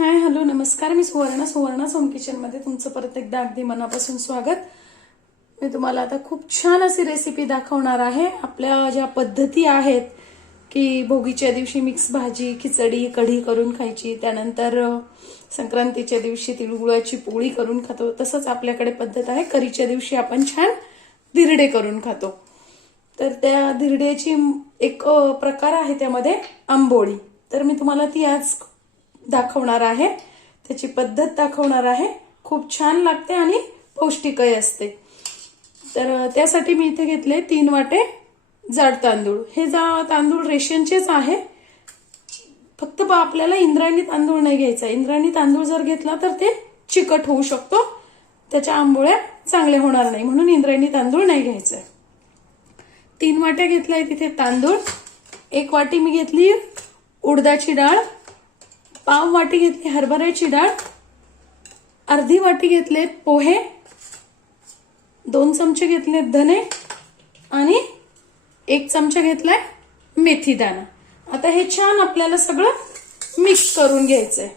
Hi hello नमस्कार. मी Suvarna home kitchen मध्ये तुमचं परत एकदा अगदी मनापासून स्वागत. मी तुम्हाला आता खूप छान अशी रेसिपी दाखवणार आहे. आपल्या ज्या पद्धती आहेत की भोगीच्या दिवशी मिक्स भाजी, खिचडी, कढी करून खायची, त्यानंतर संक्रांतीच्या दिवशी तिळगुळाची पोळी करून खातो, तसंच आपल्याकडे पद्धत आहे करीच्या दिवशी आपण छान धिरडे करून खातो. तर त्या धिरड्याची एक प्रकार आहे त्यामध्ये आंबोळी. तर मी तुम्हाला ती आज दाखवणार आहे, त्याची पद्धत दाखवणार आहे. खूप छान लागते आणि पौष्टिकही असते. तर त्यासाठी मी इथे घेतले 3 वाटे जाड तांदूळ. हे तांदूळ रेशनचेच आहे, फक्त आपल्याला इंद्रायणी तांदूळ नाही घ्यायचा. इंद्रायणी तांदूळ जर घेतला तर ते चिकट होऊ शकतो, त्याच्या आंबोळ्या चांगल्या होणार नाही, म्हणून इंद्रायणी तांदूळ नाही घ्यायचा. 3 वाट्या घेतलाय तिथे तांदूळ. 1 वाटी मी घेतली उडदाची डाळ, पाव वाटी घेतली हरभऱ्याची डाळ, अर्धी वाटी घेतले पोहे, 2 चमचे घेतले धने आणि 1 चमचा घेतलाय मेथी दाणा. आता हे छान आपल्याला सगळं मिक्स करून घ्यायचंय.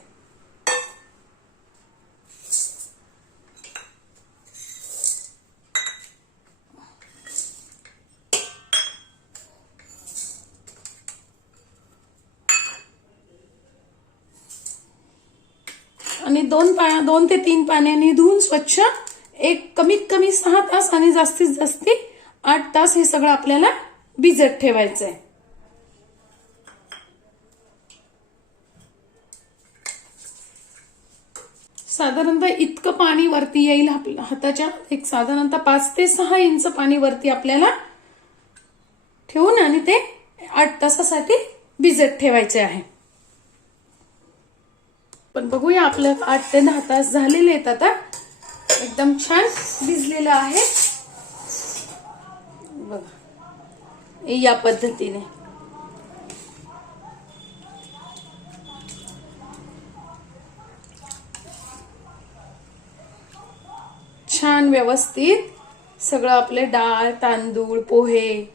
आणि 2 ते 3 पाण्याने धुवून स्वच्छ कमीत कमी 6 तास आणि जास्तीत जास्त 8 तास हे सगळं आपल्याला भिजत ठेवायचंय. साधारणतः इतकं पाणी वरती येईल आपल्या हाताच्या, एक साधारणतः 5 ते 6 इंच पाणी वरती आपल्याला ठेवून आणि ते 8 तासासाठी भिजत ठेवायचे आहे. पण बघूया, आपलं 8 ते 10 तास झालेले आहेत. आता एकदम छान भिजलेलं आहे बघा, या पद्धतीने. छान व्यवस्थित सगळं आपले डाळ, तांदूळ, पोहे,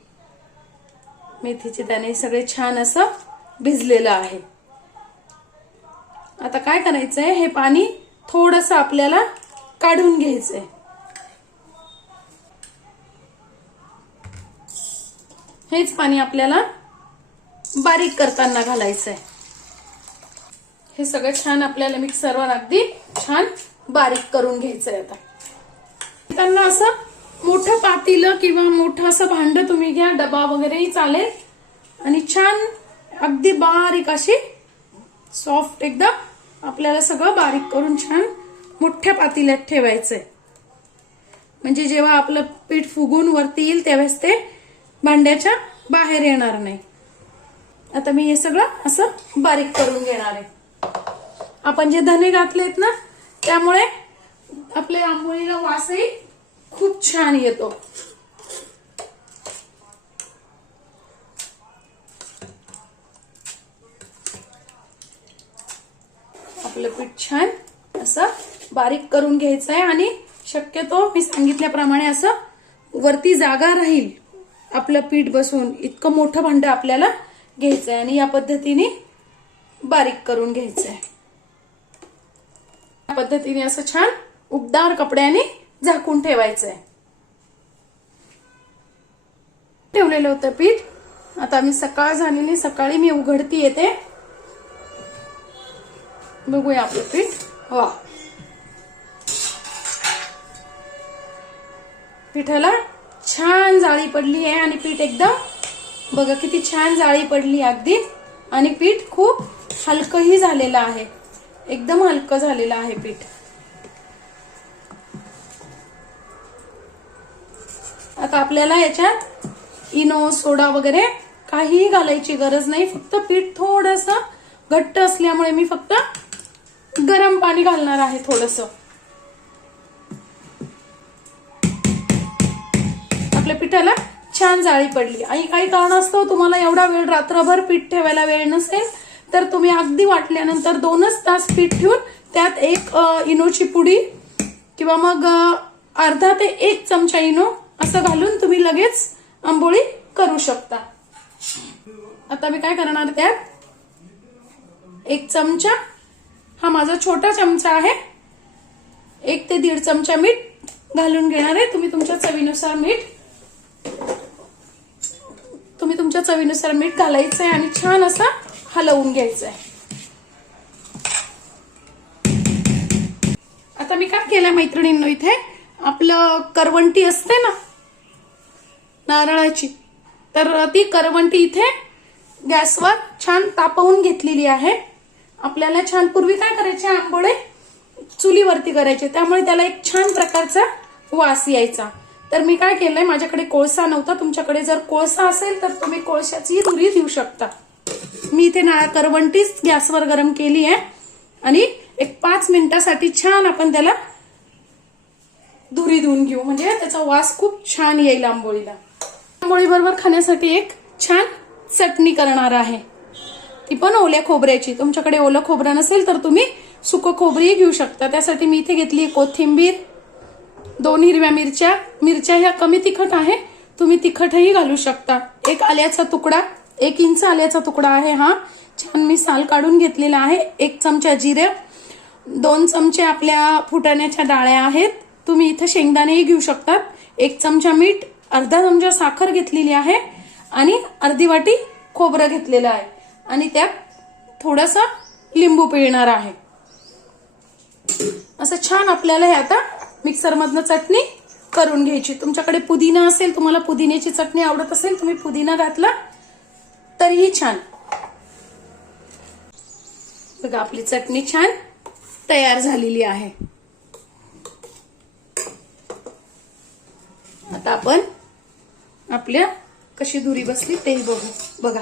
मेथीचे दाणे सगळे छान असं भिजलेलं आहे. आता काय करायचंय, हे पाणी थोडंसं आपल्याला काढून घ्यायचंय. हेच पाणी आपल्याला बारीक करताना घालायचंय. हे सगळं छान आपल्याला मिक्सरवर अगदी छान बारीक करून घ्यायचंय. आता त्यांना असं मोठं पातेलं किंवा मोठं असं भांड तुम्ही घ्या, डबा वगैरेही चालेल, आणि छान अगदी बारीक अशी सॉफ्ट एकदम आपल्याला सगळं बारीक करून छान मोठ्या पातेल्यात ठेवायचंय. म्हणजे जेव्हा आपलं पीठ फुगून वरती येईल त्यावेळेस ते भांड्याच्या बाहेर येणार नाही. आता मी हे सगळं असं बारीक करून घेणार आहे. आपण जे धने घातलेत ना, त्यामुळे आपल्या आंबोळीला वासही खूप छान येतो. आपलं पीठ छान असं बारीक करून घ्यायचं आहे. आणि शक्यतो मी सांगितल्याप्रमाणे असं वरती जागा राहील आपलं पीठ बसून इतकं मोठं भांड आपल्याला घ्यायचंय आणि या पद्धतीने बारीक करून घ्यायचंय. या पद्धतीने असं छान उबदार कपड्याने झाकून ठेवायचंय. ठेवलेलं होतं पीठ. आता मी सकाळ झालेली, सकाळी मी उघडती येते. बघूया आपलं पीठ. वा, पिठाला छान जाळी पडली आहे आणि पीठ एकदम बघा किती छान जाळी पडली अगदी. आणि पीठ खूप हलकंही झालेलं आहे, एकदम हलकं झालेलं आहे पीठ. आता आपल्याला याच्यात इनो, सोडा वगैरे काहीही घालायची गरज नाही. फक्त पीठ थोडंसं घट्ट असल्यामुळे मी फक्त गरम पाणी घालणार आहे थोडंसं. आपल्या पिठाला छान जाळी पडली. आणि काही कारणास्तव तुम्हाला एवढा वेळ, रात्रभर पीठ ठेवायला वेळ नसेल, तर तुम्ही अगदी वाटल्यानंतर 2च तास पीठ ठेवून त्यात 1 इनोची पुडी किंवा मग अर्धा ते 1 चमचा इनो असं घालून तुम्ही लगेच आंबोळी करू शकता. आता मी काय करणार, त्यात 1 चमचा हा माझा छोटा चमचा आहे. 1 ते 1.5 चमचा मीठ घालून घेणार आहे. तुम्ही तुमच्या चवीनुसार मीठ घालायचं आहे आणि छान असं हलवून घ्यायचं आहे. आता मी काय केलं मैत्रिणींनो, इथे आपलं करवंटी असते ना नारळाची, तर ती करवंटी इथे गॅसवर छान तापवून घेतलेली आहे. आपल्याला छान पूर्वी काय करायचे, आंबोळे चुलीवरती करायचे, त्यामुळे त्याला एक छान प्रकारचा वास यायचा. तर मी काय केलंय, माझ्याकडे कोळसा नव्हता. तुमच्याकडे जर कोळसा असेल तर तुम्ही कोळशाची धुरी देऊ शकता. मी इथे करवंटीच गॅसवर गरम केली आहे आणि एक 5 मिनिटासाठी छान आपण त्याला धुरी देऊन घेऊ, म्हणजे त्याचा वास खूप छान येईल आंबोळीला. आंबोळी बरोबर खाण्यासाठी एक छान चटणी करणार आहे, ती पण ओल्या खोबऱ्याची. तुमच्याकडे ओलं खोबरं नसेल तर तुम्ही सुकं खोबरंही घेऊ शकता. त्यासाठी मी इथे घेतली कोथिंबीर, 2 हिरव्या मिरच्या. मिरच्या ह्या कमी तिखट आहे, तुम्ही तिखटही घालू शकता. 1 आल्याचा तुकडा, 1 इंच आल्याचा तुकडा आहे हा, छान मी साल काढून घेतलेला आहे. 1 चमचा जिरे, 2 चमचे आपल्या फुटाण्याच्या डाळ्या आहेत. तुम्ही इथे शेंगदाणेही घेऊ शकतात. 1 चमचा मीठ, अर्धा चमचा साखर घेतलेली आहे आणि अर्धी वाटी खोबरं घेतलेलं आहे आणि त्यात थोडासा लिंबू पिळणार आहे. असं छान आपल्याला हे आता मिक्सरमधनं चटणी करून घ्यायची. तुमच्याकडे पुदिना असेल, तुम्हाला पुदिन्याची चटणी आवडत असेल, तुम्ही पुदिना घातला तरीही छान. बघा आपली चटणी छान तयार झालेली आहे. आता आपण आपल्या कशी धुरी बसली ते बघू. बघा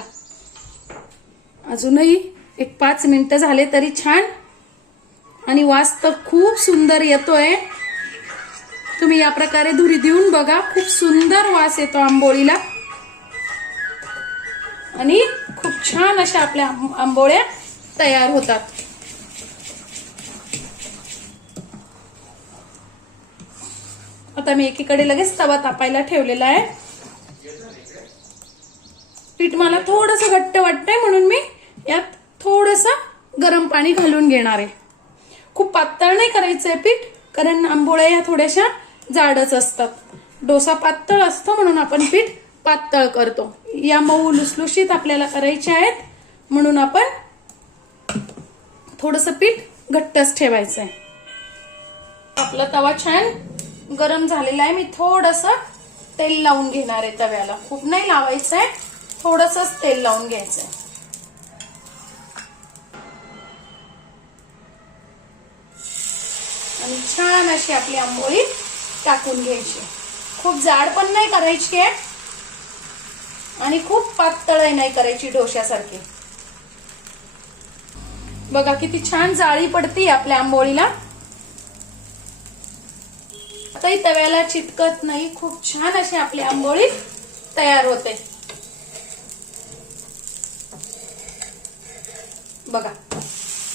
अजूनही एक 5 मिनिटं झाले तरी छान, आणि वास तर खूप सुंदर येतोय. तुम्ही या प्रकारे धुरी देऊन बघा, खूप सुंदर वास येतो आंबोळीला आणि खूप छान अशा आपल्या आंबोळ्या तयार होतात. आता मी एकीकडे लगेच तवा तापायला ठेवलेला आहे. पीठ मला थोडंसं घट्ट वाटतंय म्हणून मी यात थोडंसं गरम पाणी घालून घेणार आहे. खूप पातळ नाही करायचंय पीठ, कारण आंबोळ्या या थोड्याशा जाडच असतात. डोसा पातळ असतो म्हणून आपण पीठ पातळ करतो. या मऊ लुसलुशीत आपल्याला करायच्या आहेत म्हणून आपण थोडंसं पीठ घट्टच ठेवायचं आहे. आपला तवा छान गरम झालेला आहे. मी थोडंसं तेल लावून घेणार आहे तव्याला, खूप नाही लावायचंय, थोडंसंच तेल लावून घ्यायचंय. आणि छान अशी आपली आंबोळी टाकून घ्यायची. खूप जाड पण नाही करायची आहे आणि खूप पातळही नाही करायची डोश्यासारखी. बघा किती छान जाळी पडते आपल्या आंबोळीला. काही तव्याला चिटकत नाही, खूप छान अशी आपली आंबोळी तयार होते. बघा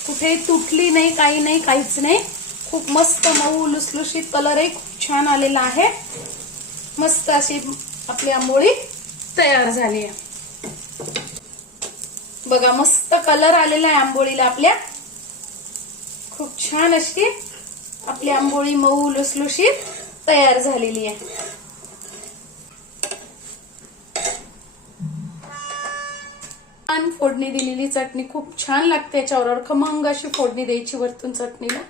कुठे तुटली नाही, काही नाही, काहीच नाही. खूप मस्त मऊ लुसलुशीत, कलरही खूप छान आलेला आहे. मस्त अशी आपली आंबोळी तयार झाली आहे. बघा मस्त कलर आलेला आहे आंबोळीला आपल्या. खूप छान अशी आपली आंबोळी मऊ लुसलुशीत तयार झालेली आहे. छान फोडणी दिलेली चटणी खूप छान लागते. याच्यावर खमंग अशी फोडणी द्यायची वरतून चटणीला.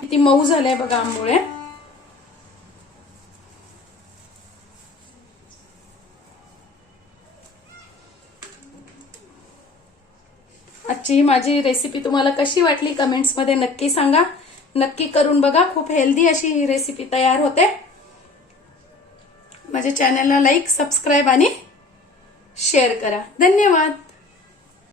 किती मऊ झालंय बघा आंबोळ्या. आजची माझी रेसिपी तुम्हाला कशी वाटली कमेंट्स मध्ये नक्की सांगा. नक्की करून बघा, खूप हेल्दी अशी ही रेसिपी तयार होते. माझ्या चॅनलला लाईक, सबस्क्राईब आणि शेअर करा. धन्यवाद.